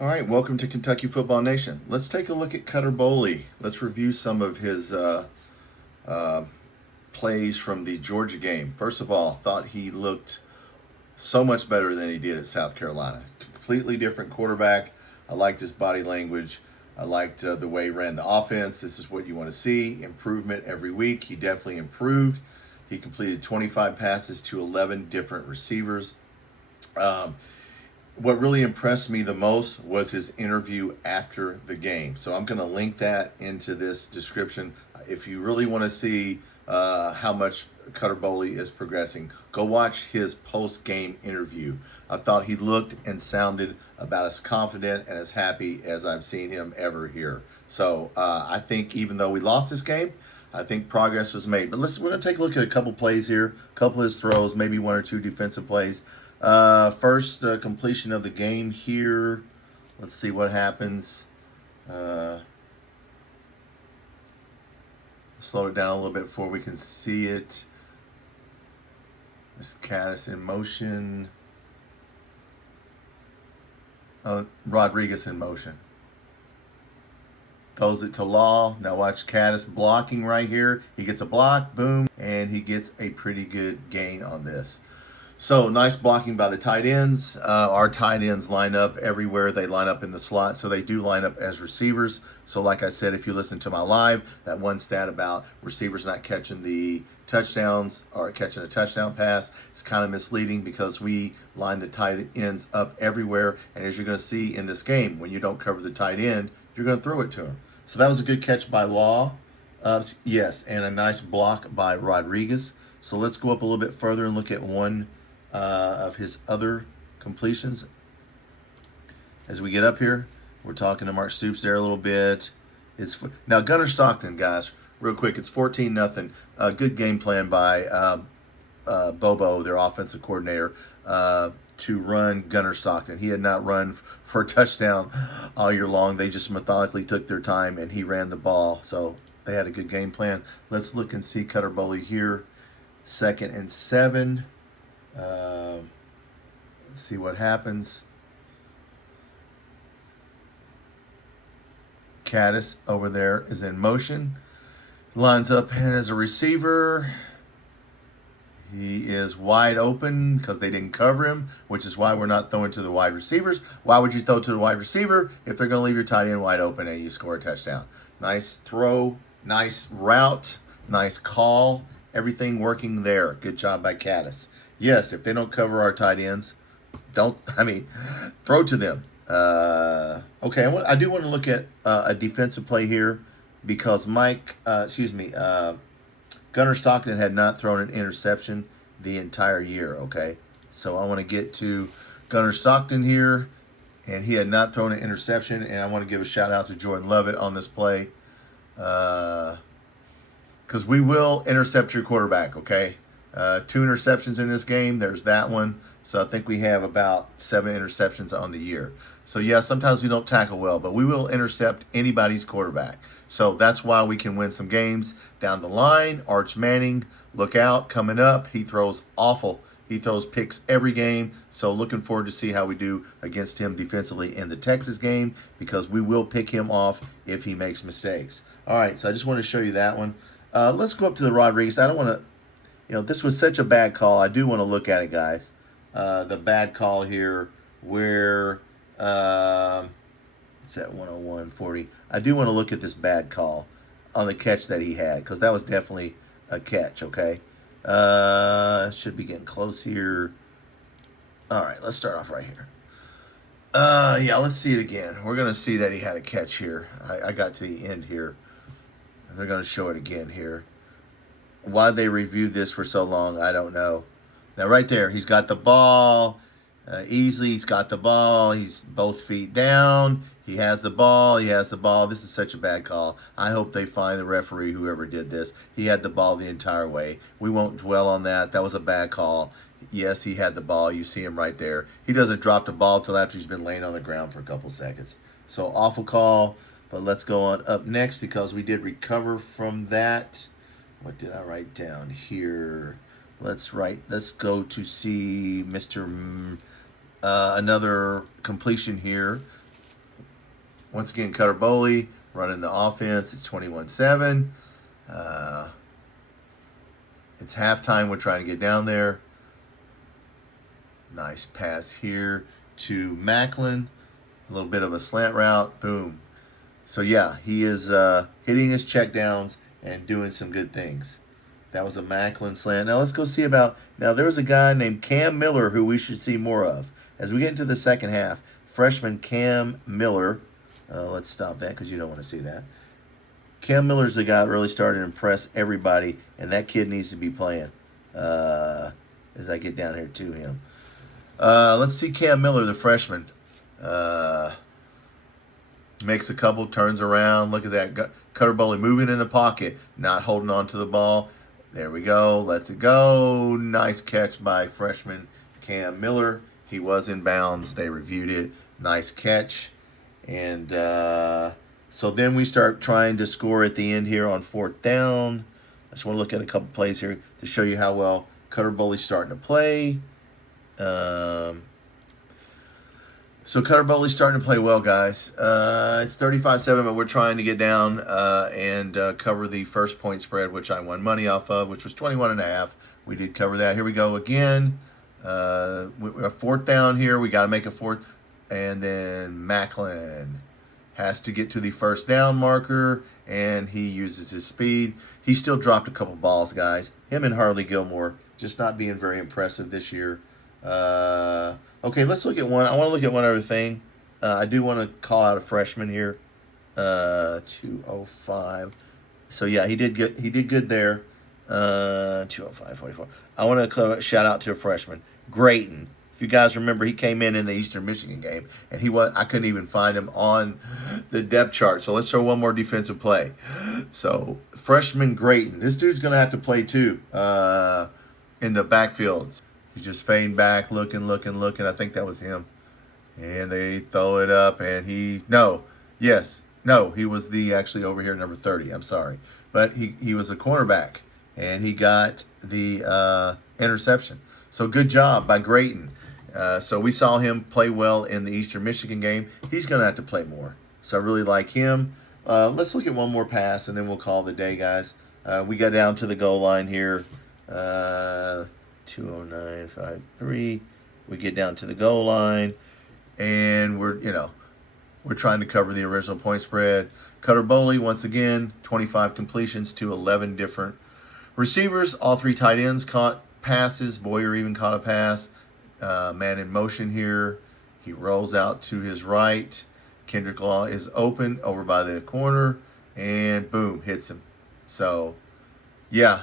All right, welcome to Kentucky Football Nation. Let's take a look at Cutter Boley. Let's review some of his uh, plays from the Georgia game. First of all, thought he looked so much better than he did at South Carolina. Completely different quarterback. I liked his body language. I liked the way he ran the offense. This is what you want to see. Improvement every week. He definitely improved. He completed 25 passes to 11 different receivers. Um, what really impressed me the most was his interview after the game. So I'm going to link that into this description. If you really want to see how much Cutter Boley is progressing, go watch his post-game interview. I thought he looked and sounded about as confident and as happy as I've seen him ever here. So I think even though we lost this game, I think progress was made. But we're going to take a look at a couple plays here, a couple of his throws, maybe one or two defensive plays. First completion of the game here. Let's see what happens. Slow it down a little bit before we can see it. There's Caddis in motion. Rodriguez in motion. Throws it to Law. Now watch Caddis blocking right here. He gets a block, boom, and he gets a pretty good gain on this. So nice blocking by the tight ends. Our tight ends line up everywhere. They line up in the slot, so they do line up as receivers. So like I said, if you listen to my live, that one stat about receivers not catching the touchdowns or catching a touchdown pass is kind of misleading because we line the tight ends up everywhere. And as you're going to see in this game, when you don't cover the tight end, you're going to throw it to him. So that was a good catch by Law. Yes, and a nice block by Rodriguez. So let's go up a little bit further and look at one of his other completions. As we get up here, we're talking to Mark Stoops there a little bit. Now Gunnar Stockton, guys, real quick, it's 14-0. Good game plan by Bobo, their offensive coordinator, to run Gunnar Stockton. He had not run for a touchdown all year long. They just methodically took their time and he ran the ball. So they had a good game plan. Let's look and see Cutter Boley here. 2nd and 7. Let's see what happens. Caddis over there is in motion. Lines up as a receiver. He is wide open because they didn't cover him, which is why we're not throwing to the wide receivers. Why would you throw to the wide receiver if they're going to leave your tight end wide open and you score a touchdown? Nice throw, nice route, nice call. Everything working there. Good job by Caddis. Yes, if they don't cover our tight ends, throw to them. Okay, I do want to look at a defensive play here because Gunnar Stockton had not thrown an interception the entire year, okay? So I want to get to Gunnar Stockton here, and he had not thrown an interception, and I want to give a shout-out to Jordan Lovett on this play because we will intercept your quarterback, okay? 2 interceptions in this game. There's that one. So I think we have about 7 interceptions on the year. So yeah, sometimes we don't tackle well, but we will intercept anybody's quarterback. So that's why we can win some games down the line. Arch Manning, look out, coming up. He throws awful. He throws picks every game. So looking forward to see how we do against him defensively in the Texas game because we will pick him off if he makes mistakes. All right, so I just want to show you that one. Let's go up to the Rodriguez. I don't want to, this was such a bad call. I do want to look at it, guys. The bad call here where it's at 101.40. I do want to look at this bad call on the catch that he had because that was definitely a catch, okay? Should be getting close here. All right, let's start off right here. Yeah, let's see it again. We're going to see that he had a catch here. I got to the end here. They're going to show it again here. Why they reviewed this for so long, I don't know. Now, right there, he's got the ball. Easily, he's got the ball. He's both feet down. He has the ball. He has the ball. This is such a bad call. I hope they find the referee, whoever did this. He had the ball the entire way. We won't dwell on that. That was a bad call. Yes, he had the ball. You see him right there. He doesn't drop the ball till after he's been laying on the ground for a couple seconds. So, awful call. But let's go on up next because we did recover from that. What did I write down here? Let's go to see Mr. Another completion here. Once again, Cutter Boley running the offense. It's 21-7. It's halftime. We're trying to get down there. Nice pass here to Macklin. A little bit of a slant route. Boom. So, yeah, he is hitting his checkdowns and doing some good things. That was a Macklin slant. Now, let's go see about... Now, there was a guy named Cam Miller who we should see more of. As we get into the second half, freshman Cam Miller... let's stop that because you don't want to see that. Cam Miller's the guy that really started to impress everybody, and that kid needs to be playing as I get down here to him. Let's see Cam Miller, the freshman. Makes a couple, turns around. Look at that. Cutter Boley moving in the pocket, not holding on to the ball. There we go. Lets it go. Nice catch by freshman Cam Miller. He was in bounds. They reviewed it. Nice catch. And so then we start trying to score at the end here on 4th down. I just want to look at a couple plays here to show you how well Cutter Boley's starting to play. So Cutter Boley's starting to play well, guys. It's 35-7, but we're trying to get down and cover the first point spread, which I won money off of, which was 21.5. We did cover that. Here we go again. We're 4th down here. We got to make a 4th. And then Macklin has to get to the 1st down marker, and he uses his speed. He still dropped a couple balls, guys. Him and Harley Gilmore just not being very impressive this year. Okay, let's look at one. I want to look at one other thing. I do want to call out a freshman here. 205. So yeah, he did good there. 205.44. I want to shout out to a freshman, Grayton. If you guys remember, he came in the Eastern Michigan game, and I couldn't even find him on the depth chart. So let's throw one more defensive play. So freshman Grayton, this dude's gonna have to play too in the backfield. He's just fading back, looking. I think that was him. And they throw it up, and he was actually over here, number 30. I'm sorry, but he was a cornerback, and he got the interception. So good job by Grayton. So we saw him play well in the Eastern Michigan game. He's going to have to play more. So I really like him. Let's look at one more pass, and then we'll call the day, guys. We got down to the goal line here. 209.53. We get down to the goal line, and we're trying to cover the original point spread. Cutter Boley, once again, 25 completions to 11 different receivers. All 3 tight ends caught passes. Boyer even caught a pass. Man in motion here. He rolls out to his right. Kendrick Law is open over by the corner, and boom, hits him. So, yeah.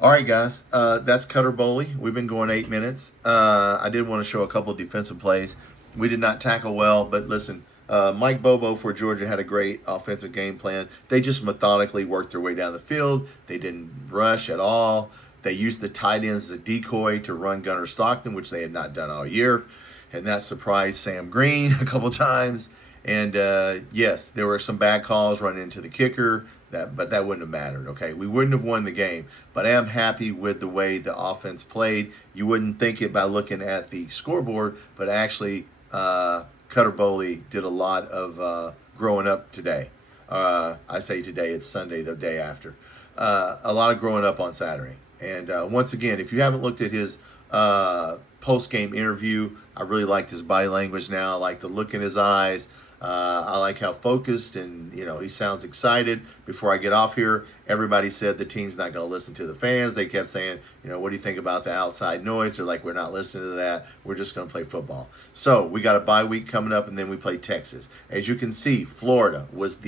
All right, guys. That's Cutter Boley. We've been going 8 minutes. I did want to show a couple of defensive plays. We did not tackle well, but listen, Mike Bobo for Georgia had a great offensive game plan. They just methodically worked their way down the field. They didn't rush at all. They used the tight ends as a decoy to run Gunnar Stockton, which they had not done all year. And that surprised Sam Green a couple times. And, yes, there were some bad calls running into the kicker, but that wouldn't have mattered, okay? We wouldn't have won the game. But I am happy with the way the offense played. You wouldn't think it by looking at the scoreboard, but actually Cutter Boley did a lot of growing up today. I say today, it's Sunday, the day after. A lot of growing up on Saturday. And once again, if you haven't looked at his post-game interview, I really liked his body language now. I like the look in his eyes. I like how focused and, he sounds excited. Before I get off here, everybody said the team's not going to listen to the fans. They kept saying, what do you think about the outside noise? They're like, we're not listening to that. We're just going to play football. So we got a bye week coming up, and then we play Texas. As you can see, Florida was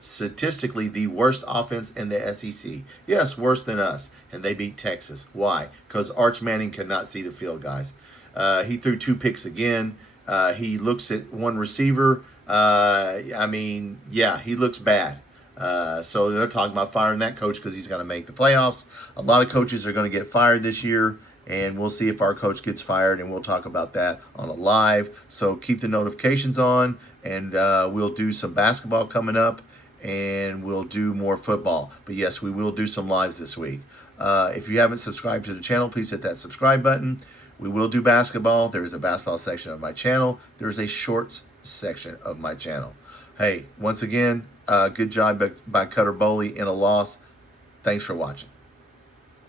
statistically the worst offense in the SEC. Yes, worse than us. And they beat Texas. Why? Because Arch Manning cannot see the field, guys. He threw 2 picks again. He looks at one receiver. He looks bad. So they're talking about firing that coach because he's going to make the playoffs. A lot of coaches are going to get fired this year, and we'll see if our coach gets fired, and we'll talk about that on a live. So keep the notifications on, and we'll do some basketball coming up, and we'll do more football. But yes, we will do some lives this week. If you haven't subscribed to the channel, please hit that subscribe button. We will do basketball. There is a basketball section on my channel. There's a shorts section of my channel. Hey, once again, good job by Cutter Boley in a loss. Thanks for watching.